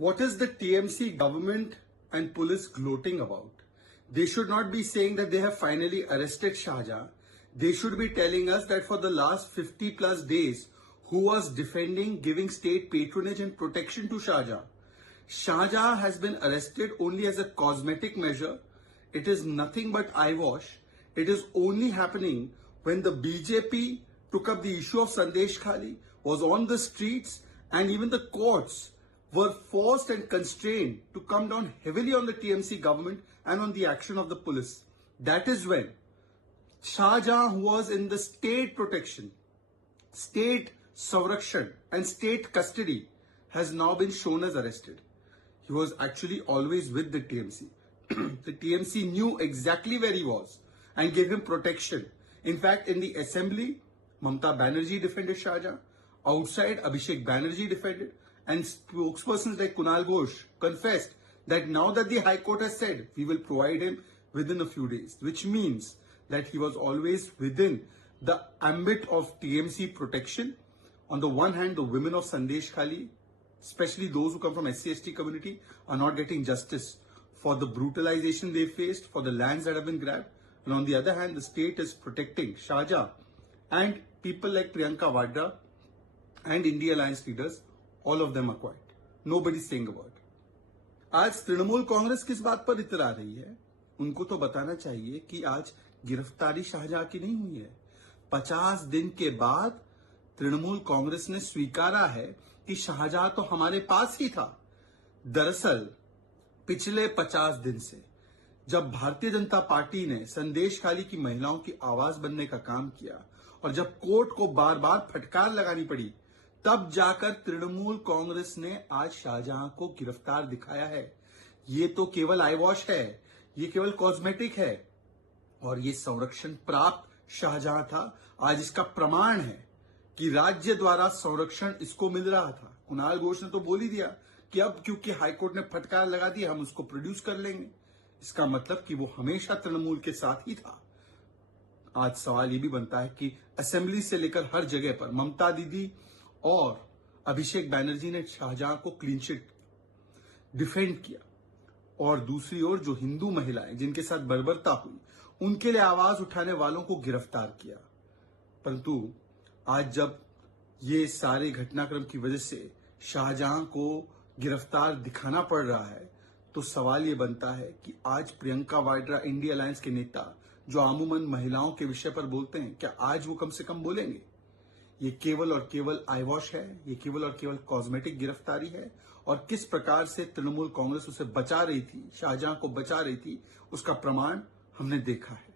What is the TMC government and police gloating about? They should not be saying that they have finally arrested Shahjahan. They should be telling us that for the last 50 plus days, who was defending giving state patronage and protection to Shahjahan? Shahjahan has been arrested only as a cosmetic measure. It is nothing but eyewash. It is only happening when the BJP took up the issue of Sandesh Khali, was on the streets, and even the courts were forced and constrained to come down heavily on the TMC government and on the action of the police. That is when Shahjahan, who was in the state protection, state Savrakshan and state custody, has now been shown as arrested. He was actually always with the TMC. The TMC knew exactly where he was and gave him protection. In fact, in the assembly, Mamata Banerjee defended Shahjahan. Outside, Abhishek Banerjee defended. And spokespersons like Kunal Ghosh confessed that now that the High Court has said, we will provide him within a few days, which means that he was always within the ambit of TMC protection. On the one hand, the women of Sandesh Khali, especially those who come from SC/ST community, are not getting justice for the brutalization they faced, for the lands that have been grabbed. And on the other hand, the state is protecting Shahjahan and people like Priyanka Vadra and India Alliance leaders. All of them are quiet. Nobody's saying a word. आज तृणमूल कांग्रेस किस बात पर इतरा रही है? उनको तो बताना चाहिए कि आज गिरफ्तारी शाहजहां की नहीं हुई है। 50 दिन के बाद तृणमूल कांग्रेस ने स्वीकारा है कि शाहजहां तो हमारे पास ही था। दरअसल पिछले 50 दिन से जब भारतीय जनता पार्टी ने संदेश खाली की महिलाओं की आवाज बनने का काम किया और जब कोर्ट को बार बार फटकार लगानी पड़ी, तब जाकर तृणमूल कांग्रेस ने आज शाहजहां को गिरफ्तार दिखाया है। ये तो केवल आईवॉश है, ये केवल कॉस्मेटिक है और ये संरक्षण प्राप्त शाहजहां था। आज इसका प्रमाण है कि राज्य द्वारा संरक्षण इसको मिल रहा था। कुणाल घोष ने तो बोल ही दिया कि अब क्योंकि हाईकोर्ट ने फटकार लगा दी, हम उसको प्रोड्यूस कर लेंगे। इसका मतलब कि वो हमेशा तृणमूल के साथ ही था। आज सवाल ये भी बनता है कि असेंबली से लेकर हर जगह पर ममता दीदी और अभिषेक बैनर्जी ने शाहजहां को क्लीन चिट डिफेंड किया और दूसरी ओर जो हिंदू महिलाएं जिनके साथ बर्बरता हुई, उनके लिए आवाज उठाने वालों को गिरफ्तार किया। परंतु आज जब ये सारे घटनाक्रम की वजह से शाहजहां को गिरफ्तार दिखाना पड़ रहा है, तो सवाल ये बनता है कि आज प्रियंका वाड्रा, इंडिया अलायंस के नेता जो अमूमन महिलाओं के विषय पर बोलते हैं, क्या आज वो कम से कम बोलेंगे? ये केवल और केवल आईवॉश है, ये केवल और केवल कॉस्मेटिक गिरफ्तारी है। और किस प्रकार से तृणमूल कांग्रेस उसे बचा रही थी, शाहजहां को बचा रही थी, उसका प्रमाण हमने देखा है।